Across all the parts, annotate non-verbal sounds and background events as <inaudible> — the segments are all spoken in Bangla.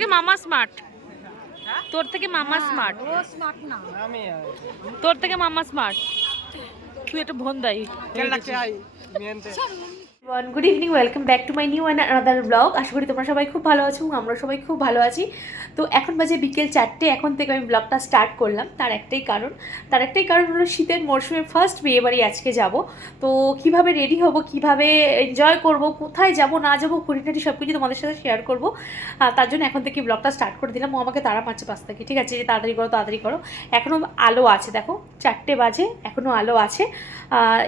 থেকে মামা স্মার্ট তোর থেকে মামা স্মার্ট ও স্মার্ট না আমি তোর থেকে মামা স্মার্ট তুই একটা ভন মিয়েন্তে good evening welcome back to my new and another blog আশা করি তোমরা সবাই খুব ভালো আছো আমরা সবাই খুব ভালো আছি। তো এখন বাজে বিকেল চারটে, এখন থেকে আমি ব্লগটা স্টার্ট করলাম। তার একটাই কারণ, তার একটাই কারণ হলো শীতের মরশুমে ফার্স্ট বিয়ে বাড়ি আজকে যাব। তো কীভাবে রেডি হব, কীভাবে এনজয় করব, কোথায় যাব, না যাব, খুঁটিনাটি সব কিছু তোমাদের সাথে শেয়ার করব। তার জন্য এখন থেকে ব্লগটা স্টার্ট করে দিলাম। ও আমাকে তারা পাচ্ছে পাঁচ থেকে। ঠিক আছে যে তাড়াতাড়ি করো তাড়াতাড়ি করো। এখনও আলো আছে, দেখো, চারটে বাজে এখনও আলো আছে।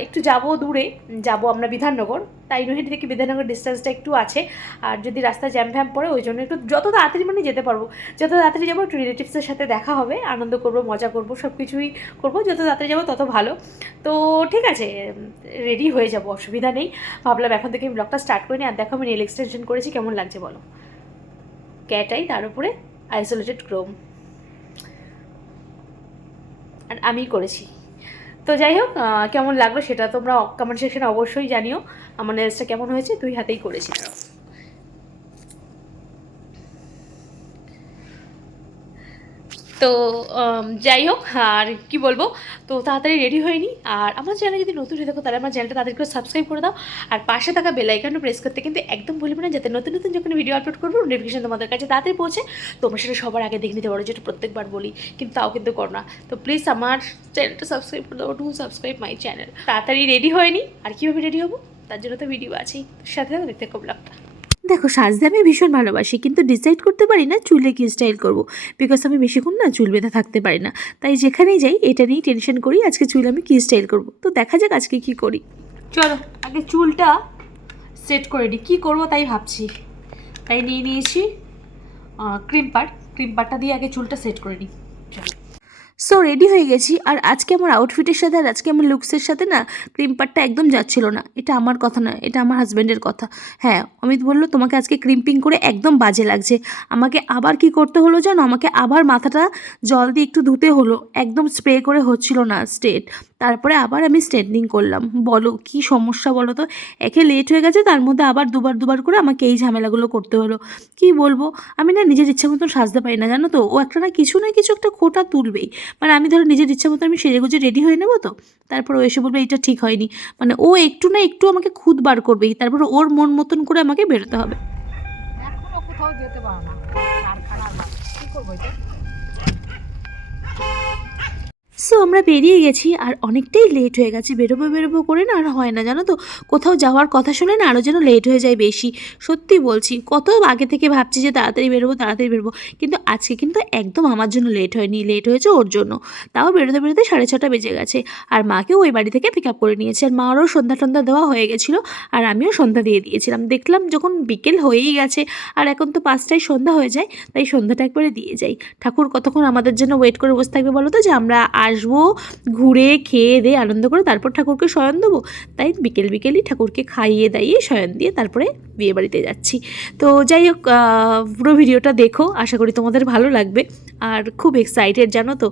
একটু যাব দূরে, যাব আমরা বিধাননগর। তাই নৈহাটি থেকে বিধাননগর ডিস্টেন্সটা একটু আছে। আর যদি রাস্তায় জ্যাম ফ্যাম পড়ে, ওই জন্য একটু যত তাড়াতাড়ি মানে যেতে পারব। যত তাড়াতাড়ি যাব, একটু রিলেটিভসের সাথে দেখা হবে, আনন্দ করব, মজা করব সব কিছুই করব, যত তাড়াতাড়ি যাব তত ভালো। তো ঠিক আছে রেডি হয়ে যাব, অসুবিধা নেই। ভাবলাম এখন থেকে আমি ব্লগটা স্টার্ট করিনি আর দেখো আমি নেল এক্সটেনশন করেছি, কেমন লাগছে বলো? ক্যাটাই তার উপরে আইসোলেটেড ক্রোম আর আমি করেছি। তো যাই হোক কেমন লাগল সেটা তোমরা কমেন্ট সেকশনে অবশ্যই জানিও। আমার নেলসটা কেমন হয়েছে? দুই হাতেই করেছি দাঁড়াও। তো যাই হোক, আর কি বলব? তো তাড়াতাড়ি রেডি হয়নি। আর আমার চ্যানেল যদি নতুন হয়ে থাকো, তাহলে আমার চ্যানেলটা তাদেরকে সাবস্ক্রাইব করে দাও। আর পাশে থাকা বেল আইকনটা প্রেস করতে কিন্তু একদম ভুলবে না, যাতে নতুন নতুন যখন ভিডিও আপলোড করব নোটিফিকেশন তোমাদের কাছে তাড়াতাড়ি পৌঁছে। তোমরা সেটা সবার আগে দেখে নিতে পারো, যেটা প্রত্যেকবার বলি, কিন্তু তাও কিন্তু করো না। তো প্লিজ আমার চ্যানেলটা সাবস্ক্রাইব করে দাও টু সাবস্ক্রাইব মাই চ্যানেল তাড়াতাড়ি রেডি হয়নি, আর কীভাবে রেডি হব? তার জন্য তো ভিডিও আছেই। সাথে দেখতে খুব ব্লগটা দেখো, সাজতে আমি ভীষণ ভালোবাসি, কিন্তু ডিসাইড করতে পারি না চুলে কি স্টাইল করব। বিকজ আমি বেশিক্ষণ না চুল বেঁধে থাকতে পারি না। তাই যেখানেই যাই, এটা নিয়েই টেনশন করি, আজকে চুল আমি কি স্টাইল করব? তো দেখা যাক আজকে কি করি। চলো, আগে চুলটা সেট করে নিই কী করব তাই ভাবছি। তাই নিয়ে নিয়েছি ক্রিম পাট ক্রিম পাটটা দিয়ে আগে চুলটা সেট করে নিই সো রেডি হয়ে গেছি। আর আজকে আমার আউটফিটের সাথে আর আজকে আমার লুকসের সাথে না ক্রিম পাটটা একদম যাচ্ছিল না। এটা আমার কথা না এটা আমার হাজব্যান্ডের কথা। হ্যাঁ অমিত বলল, তোমাকে আজকে ক্রিম্পিং করে একদম বাজে লাগছে। আমাকে আবার কি করতে হলো জানো? আমাকে আবার মাথাটা জল দিয়ে একটু ধুতে হলো। একদম স্প্রে করে হচ্ছিল না স্ট্রেট তারপরে আবার আমি স্ট্রেটনিং করলাম। বলো, কি সমস্যা বলো তো? একে লেট হয়ে গেছে, তার মধ্যে আবার দুবার দুবার করে আমাকে এই ঝামেলাগুলো করতে হলো। কি বলব? আমি না নিজের ইচ্ছা মতন সাজতে পারি না, জানো তো? ও একটা না কিছু না কিছু একটা খোটা তুলবেই। মানে আমি ধরো নিজের ইচ্ছা মতো আমি সেজে গুজে রেডি হয়ে নেব তো? তারপর ও এসে বলবে এটা ঠিক হয়নি। মানে ও একটু না একটু আমাকে খুদ বার করবেই। তারপর ওর মন মতন করে আমাকে বেরোতে হবে। কোথাও যেতে পারো না। কি করব এটা? সো আমরা বেরিয়ে গেছি আর অনেকটাই লেট হয়ে গেছে। বেরোবো বেরোবো করে না আর হয় না, জানো তো? কোথাও যাওয়ার কথা শুনে না আরও যেন লেট হয়ে যায় বেশি। সত্যি বলছি, কত আগে থেকে ভাবছি যে তাড়াতাড়ি বেরোবো তাড়াতাড়ি বেরোবো, কিন্তু আজকে কিন্তু একদম আমার জন্য লেট হয়নি লেট হয়েছে ওর জন্য। তাও বেরোতে বেরোতে সাড়ে ছটা বেজে গেছে। আর মাকেও ওই বাড়ি থেকে পিক আপ করে নিয়েছে। আর মারও সন্ধ্যা টন্ধ্যা দেওয়া হয়ে গেছিল আর আমিও সন্ধ্যা দিয়ে দিয়েছিলাম। দেখলাম যখন বিকেল হয়েই গেছে আর এখন তো পাঁচটায় সন্ধ্যা হয়ে যায়, তাই সন্ধ্যাটা একবারে দিয়ে যাই। ঠাকুর কতক্ষণ আমাদের জন্য ওয়েট করে বসে থাকবে বলো তো? যে আমরা আসব, ঘুরে, খেয়ে দিয়ে আনন্দ করে তারপর ঠাকুরকে শয়ন দেবো। তাই বিকেল বিকেলই ঠাকুরকে খাইয়ে দাইয়ে শয়ন দিয়ে তারপরে বিয়ে বাড়িতে যাচ্ছি। তো যাই হোক পুরো ভিডিওটা দেখো, আশা করি তোমাদের ভালো লাগবে। আর খুব এক্সাইটেড জানো তো?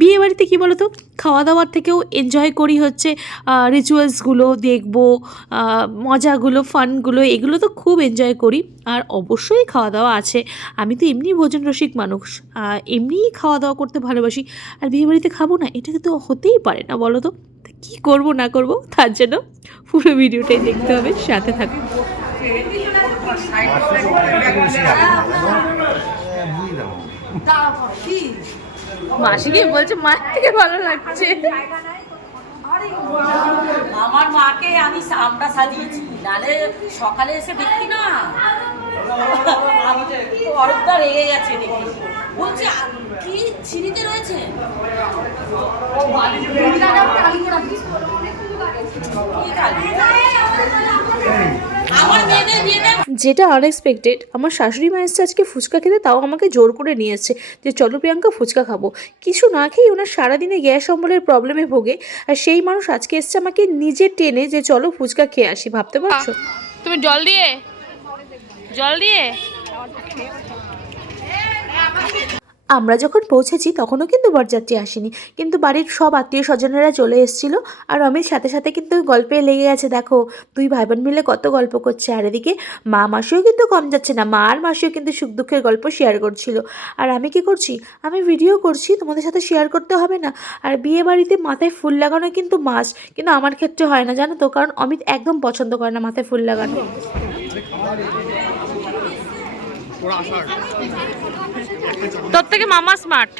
বিয়ে বাড়িতে কী বলো তো খাওয়া দাওয়ার থেকেও এনজয় করি হচ্ছে রিচুয়ালসগুলো দেখব মজাগুলো ফানগুলো এগুলো তো খুব এনজয় করি। আর অবশ্যই খাওয়া দাওয়া আছে। আমি তো এমনি ভোজন রসিক মানুষ এমনিই খাওয়া দাওয়া করতে ভালোবাসি। আর বিয়ে বাড়িতে খাব না, এটা তো হতেই পারে না বলো তো? তা কী করব, না করব? তার জন্য পুরো ভিডিওটাই দেখতে হবে, সাথে থাকো। মাসি কি বলছে মার থেকে ভালো লাগছে। আমার মাকে আমি আমরা সাজিয়েছি নালে সকালে এসে দেখি না। অর্ধা রেগে গেছে দেখি। বলছে কি ছিঁড়িতে রয়েছে? কি কালি? যেটা আনএক্সপেক্টেড আমার শাশুড়ি মা এসছে আজকে ফুচকা খেতে তাও আমাকে জোর করে নিয়ে এসছে যে চলো প্রিয়াঙ্কা ফুচকা খাব। কিছু না খেয়ে ওনার সারাদিনে গ্যাস অম্বলের প্রবলেমে ভোগে আর সেই মানুষ আজকে এসছে আমাকে নিজে টেনে যে চলো ফুচকা খেয়ে আসি ভাবতে পারছ? তুমি জল দিয়ে জল দিয়ে। আমরা যখন পৌঁছেছি, তখনও কিন্তু বরযাত্রী আসেনি। কিন্তু বাড়ির সব আত্মীয় স্বজনেরা চলে এসেছিল আর অমিত সাথে সাথে কিন্তু গল্পে লেগে গেছে দেখো। দুই ভাই বোন মিলে কত গল্প করছে। আর এদিকে মা মাসিও কিন্তু কম যাচ্ছে না, মা আর মাসিও কিন্তু সুখ দুঃখের গল্প শেয়ার করছিল। আর আমি কি করছি? আমি ভিডিও করছি, তোমাদের সাথে শেয়ার করতে হবে না। আর বিয়ে বাড়িতে মাথায় ফুল লাগানো কিন্তু মাস কিন্তু আমার ক্ষেত্রে হয় না, জানো তো? কারণ অমিত একদম পছন্দ করে না মাথায় ফুল লাগানো। তোর থেকে মামা স্মার্ট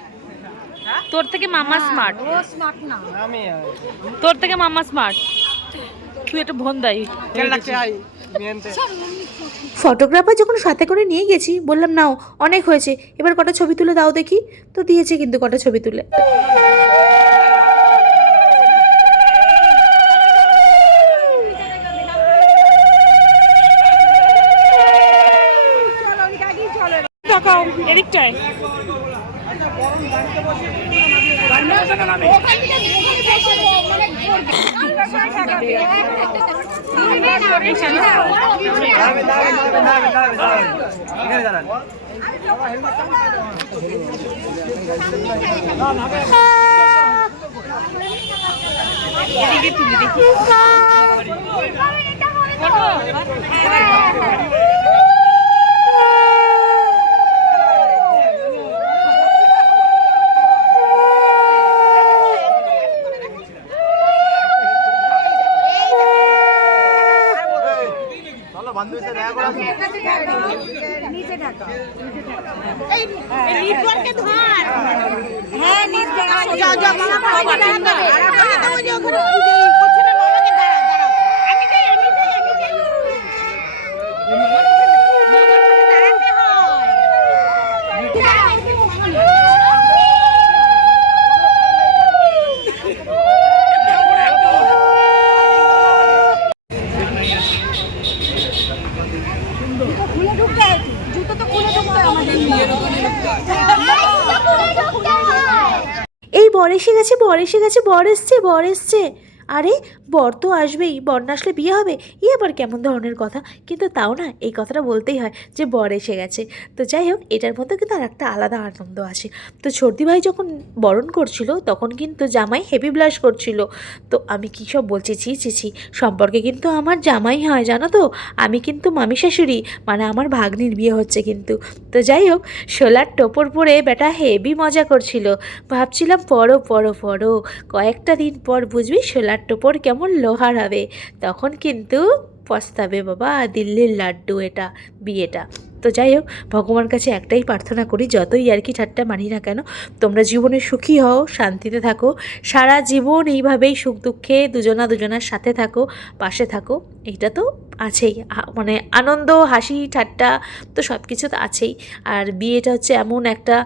তোর থেকে মামা স্মার্ট ও স্মার্ট না। আমি তোর থেকে মামা স্মার্ট তুই একটা ভন্দাই ফটোগ্রাফার যখন সাথে করে নিয়ে গেছি বললাম নাও অনেক হয়েছে। এবার কটা ছবি তুলে দাও দেখি। তো দিয়েছে কিন্তু কটা ছবি তুলে। এদিকটায়। দাঁড়ান এদিকে তুলি দেখি। হ্যাঁ খুলে ঢুকতে জুতো তো খুলে ঢুকতে আমাদের। এই বর এসে গেছে, বর এসে গেছে, বর এসছে বর এসছে। আরে, বর তো আসবেই বর না আসলে বিয়ে হবে? ই আবার কেমন ধরনের কথা? কিন্তু তাও না, এই কথাটা বলতেই হয় যে বর এসে গেছে। তো যাই হোক, এটার মধ্যে কিন্তু আর একটা আলাদা আনন্দ আছে। তো সর্দি ভাই যখন বরণ করছিল, তখন কিন্তু জামাই হেভি ব্লাশ করছিল। তো আমি কী সব বলছি? ছি ছি ছি। সম্পর্কে কিন্তু আমার জামাই হয়, জানো তো? আমি কিন্তু মামি শাশুড়ি মানে আমার ভাগ্নির বিয়ে হচ্ছে কিন্তু। তো যাই হোক, শোলার টোপর পরে বেটা হেভি মজা করছিল। ভাবছিলাম পড়ো পরো পড়ো কয়েকটা দিন পর বুঝবি শোলার টোপর কেমন লোহার হবে তখন কিন্তু পস্তাবে বাবা দিল্লির লাড্ডু এটা বিয়েটা। তো যাই হোক ভগবান কাছে একটাই প্রার্থনা করি, যতই আর কি ঠাট্টা মানি না কেন, তোমরা জীবনে সুখী হও, শান্তিতে থাকো। সারা জীবন এইভাবেই সুখ দুঃখে দুজনা দুজনার সাথে থাকো, পাশে থাকো। এইটা তো আছেই। মানে আনন্দ, হাসি, ঠাট্টা তো সব কিছু তো আছেই। আর বিয়েটা হচ্ছে এমন একটা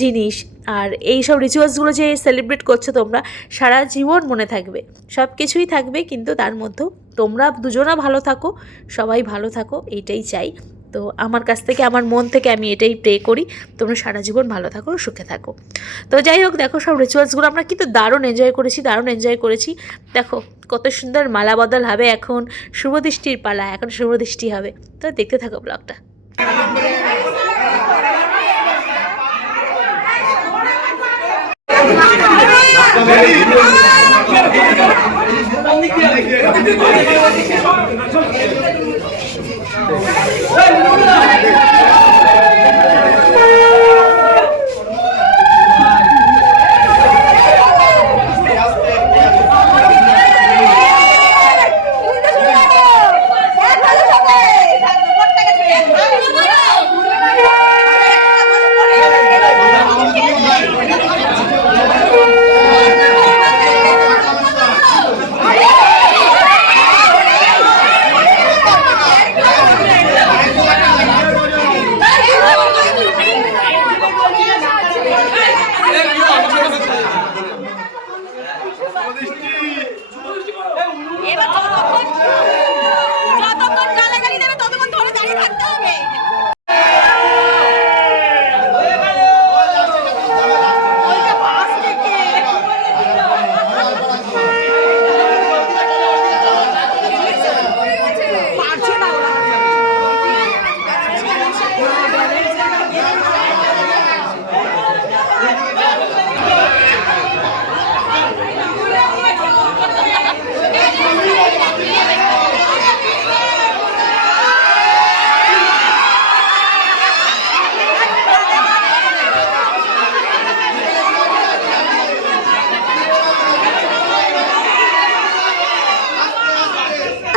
জিনিস। আর এই সব রিচুয়ালসগুলো যে সেলিব্রেট করছ তোমরা, সারা জীবন মনে থাকবে। সব কিছুই থাকবে, কিন্তু তার মধ্যেও তোমরা দুজনা ভালো থাকো, সবাই ভালো থাকো, এইটাই চাই। তো আমার কাছ থেকে, আমার মন থেকে আমি এটাই প্রে করি। তোমরা সারা জীবন ভালো থাকো, সুখে থাকো। তো যাই হোক, দেখো সব রিচুয়ালসগুলো আমরা কিন্তু দারুণ এনজয় করেছি, দারুণ এনজয় করেছি। দেখো, কত সুন্দর মালা বদল হবে এখন, শুভ দৃষ্টির পালা, এখন শুভ দৃষ্টি হবে। তো দেখতে থাকো ব্লগটা ¡Salud!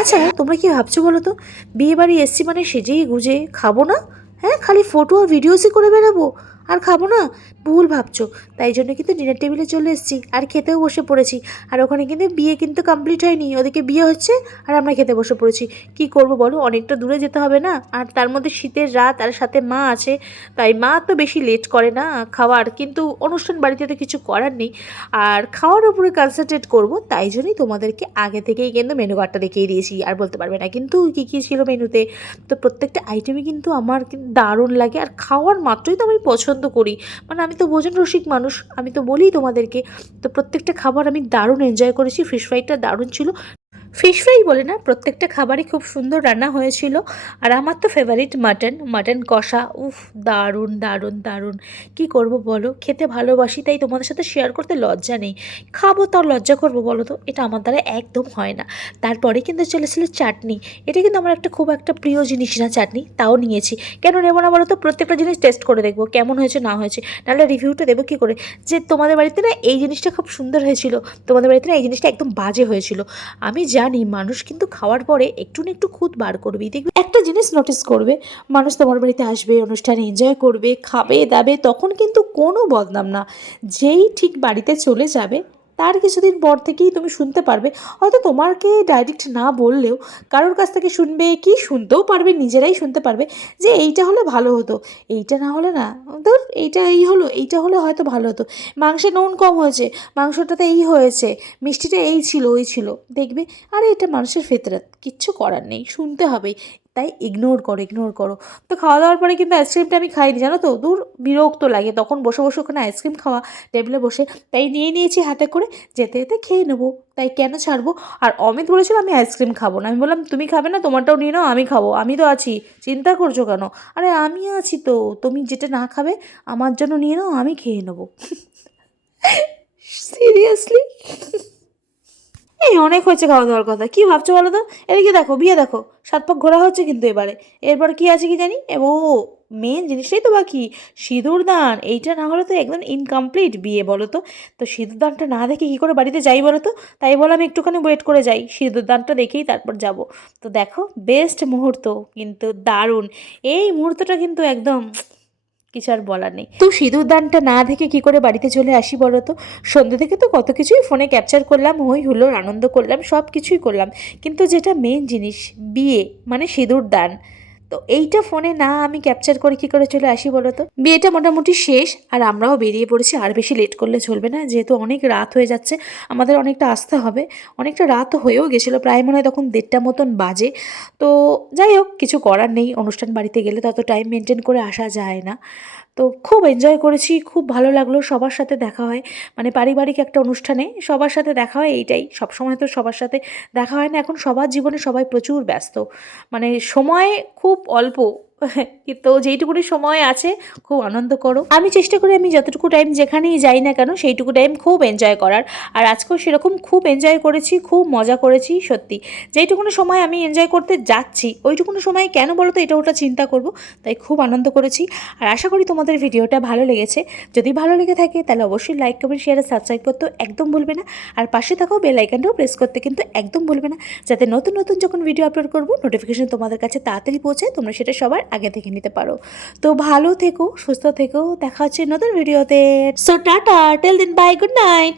আচ্ছা তোমরা কি ভাবছ বলো তো? বিয়ে বাড়ি এসছি মানে সেজেই গুজে। খাব না? হ্যাঁ খালি ফটো আর ভিডিওসই করে বেরাবো আর খাব না? ভুল ভাবছ। তাই জন্য কিন্তু ডিনার টেবিলে চলে এসেছি। আর খেতেও বসে পড়েছি। আর ওখানে কিন্তু বিয়ে কিন্তু কমপ্লিট হয়নি। ওদিকে বিয়ে হচ্ছে আর আমরা খেতে বসে পড়েছি। কি করব বলো? অনেকটা দূরে যেতে হবে না? আর তার মধ্যে শীতের রাত আর সাথে মা আছে। তাই মা তো বেশি লেট করে না খাওয়ার। কিন্তু অনুষ্ঠান বাড়িতে তো কিছু করার নেই। আর খাওয়ার উপরে কনসেন্ট্রেট করব। তাই জন্যই তোমাদেরকে আগে থেকেই কিন্তু মেনু কার্ডটা দেখিয়ে দিয়েছি। আর বলতে পারবে না কিন্তু কী কী ছিল মেনুতে তো। প্রত্যেকটা আইটেমই কিন্তু আমার দারুণ লাগে। আর খাওয়ার মাত্রই তো আমি পছন্দ করি। মানে আমি তো ভোজন রসিক মানুষ, আমি তো বলি তোমাদেরকে। তো প্রত্যেকটা খাবার আমি দারুণ এনজয় করেছি ফিশ ফ্রাইটা দারুণ ছিল। ফিশ ফ্রাই বলে না, প্রত্যেকটা খাবারই খুব সুন্দর রান্না হয়েছিল। আর আমার তো ফেভারিট মাটন মাটন কষা, উফ, দারুণ দারুণ দারুণ। কি করব বলো? খেতে ভালোবাসি, তাই তোমাদের সাথে শেয়ার করতে লজ্জা নেই। খাব তাও লজ্জা করব বলো তো? এটা আমার দ্বারা একদম হয় না। তারপরে কিন্তু চলেছিল চাটনি। এটা কিন্তু আমার একটা খুব একটা প্রিয় জিনিস না চাটনি, তাও নিয়েছি। কেন নেব না বলো তো? প্রত্যেকটা জিনিস টেস্ট করে দেখব, কেমন হয়েছে, না হয়েছে। নাহলে রিভিউটা দেবো কী করে? যে তোমাদের বাড়িতে না এই জিনিসটা খুব সুন্দর হয়েছিল, তোমাদের বাড়িতে না এই জিনিসটা একদম বাজে হয়েছিল। আমি জানি, মানুষ কিন্তু খাওয়ার পরে একটু না একটু খুদ বার করবেই। দেখবে, একটা জিনিস নোটিস করবে, মানুষ তোমার বাড়িতে আসবে, অনুষ্ঠানে এনজয় করবে, খাবে, দাবে, তখন কিন্তু কোনো বদনাম না। যেই ঠিক বাড়িতে চলে যাবে তার কিছুদিন পর থেকেই তুমি শুনতে পারবে। হয়তো তোমাকে ডাইরেক্ট না বললেও কারোর কাছ থেকে শুনবে কি শুনতেও পারবে, নিজেরাই শুনতে পারবে যে এইটা হলে ভালো হতো, এইটা না হলে না। ধর, এইটা এই হলো, এইটা হলে হয়তো ভালো হতো। মাংসে নুন কম হয়েছে, মাংসটাতে এই হয়েছে, মিষ্টিটা এই ছিল, ওই ছিল। দেখবে, আরে এটা মানুষের ফেতরাত, কিচ্ছু করার নেই, শুনতে হবেই। তাই ইগনোর করো ইগনোর করো। তো খাওয়া দাওয়ার পরে কিন্তু আইসক্রিমটা আমি খাইনি, জানো তো? দূর বিরক্ত লাগে। তখন বসে বসে ওখানে আইসক্রিম খাওয়া টেবিলে বসে। তাই নিয়ে নিয়েছি হাতে করে, যেতে যেতে খেয়ে নেব। তাই কেন ছাড়বো? আর অমিত বলেছিল আমি আইসক্রিম খাব না। আমি বললাম, তুমি খাবে না, তোমারটাও নিয়ে নাও, আমি খাব। আমি তো আছি। চিন্তা করছ কেন? আরে, আমি আছি তো। তুমি যেটা না খাবে, আমার জন্য নিয়ে নাও, আমি খেয়ে নেব। সিরিয়াসলি এই অনেক হয়েছে খাওয়া দাওয়ার কথা। কী ভাবছ বলো তো? এদিকে দেখো, বিয়ে দেখো। সাত পাক ঘোরা হচ্ছে কিন্তু এবারে। এরপর কি আছে কি জানি? ও মেন জিনিসটাই তো বাকি। সিঁদুরদান এইটা না হলে তো একদম ইনকমপ্লিট বিয়ে, বলো তো। তো সিঁদুরদানটা না দেখে কী করে বাড়িতে যাই, বলো তো? তাই বলে আমি একটুখানি ওয়েট করে যাই সিঁদুরদানটা দেখেই তারপর যাব। তো দেখো বেস্ট মুহূর্ত কিন্তু দারুণ। এই মুহূর্তটা কিন্তু একদম কিছু আর বলার নেই। তো সিঁদুর দানটা না দেখে কি করে বাড়িতে চলে আসি বলো তো? সন্ধ্যে থেকে তো কত কিছুই ফোনে ক্যাপচার করলাম, হই হুলোর আনন্দ করলাম সব কিছুই করলাম। কিন্তু যেটা মেন জিনিস, বিয়ে মানে সিঁদুর দান। তো এইটা ফোনে না আমি ক্যাপচার করে কি করে চলে আসি বলো তো? বিয়েটা মোটামুটি শেষ, আর আমরাও বেরিয়ে পড়েছি, আর বেশি লেট করলে চলবে না। যেহেতু অনেক রাত হয়ে যাচ্ছে, আমাদের অনেকটা আসতে হবে। অনেকটা রাত হয়েও গেছিল, প্রায় মনে হয় তখন দেড়টা মতন বাজে। তো যাই হোক, কিছু করার নেই, অনুষ্ঠান বাড়িতে গেলে তত টাইম মেনটেন করে আসা যায় না। তো খুব এনজয় করেছি, খুব ভালো লাগল সবার সাথে দেখা হয়। মানে পারিবারিক একটা অনুষ্ঠানে সবার সাথে দেখা হয়, এইটাই। সবসময় তো সবার সাথে দেখা হয় না, এখন সবার জীবনে সবাই প্রচুর ব্যস্ত। মানে সময় খুব অল্প। <laughs> তো যেইটুকুনি সময় আছে, খুব আনন্দ করো। আমি চেষ্টা করি আমি যতটুকু টাইম যেখানেই যাই না কেন, সেইটুকু টাইম খুব এনজয় করার। আর আজকেও সেরকম খুব এনজয় করেছি, খুব মজা করেছি, সত্যি। যেইটুকুনি সময় আমি এনজয় করতে যাচ্ছি, ওইটুকুনি সময় কেন বলো তো এটা ওটা চিন্তা করব, তাই খুব আনন্দ করেছি। আর আশা করি তোমাদের ভিডিওটা ভালো লেগেছে। যদি ভালো লেগে থাকে, তাহলে অবশ্যই লাইক কমেন্ট শেয়ার আর সাবস্ক্রাইব করতেও একদম ভুলবে না। আর পাশে থাকাও বেল আইকনটাও প্রেস করতে কিন্তু একদম ভুলবে না। যাতে নতুন নতুন যখন ভিডিও আপলোড করব নোটিফিকেশন তোমাদের কাছে তাড়াতাড়ি পৌঁছায়, তোমরা সেটা সবার আগে থেকে নিতে পারো। তো ভালো থেকো, সুস্থ থেকো, দেখা হচ্ছে নতুন ভিডিওতে সো টাটা টেল দিন বাই গুড নাইট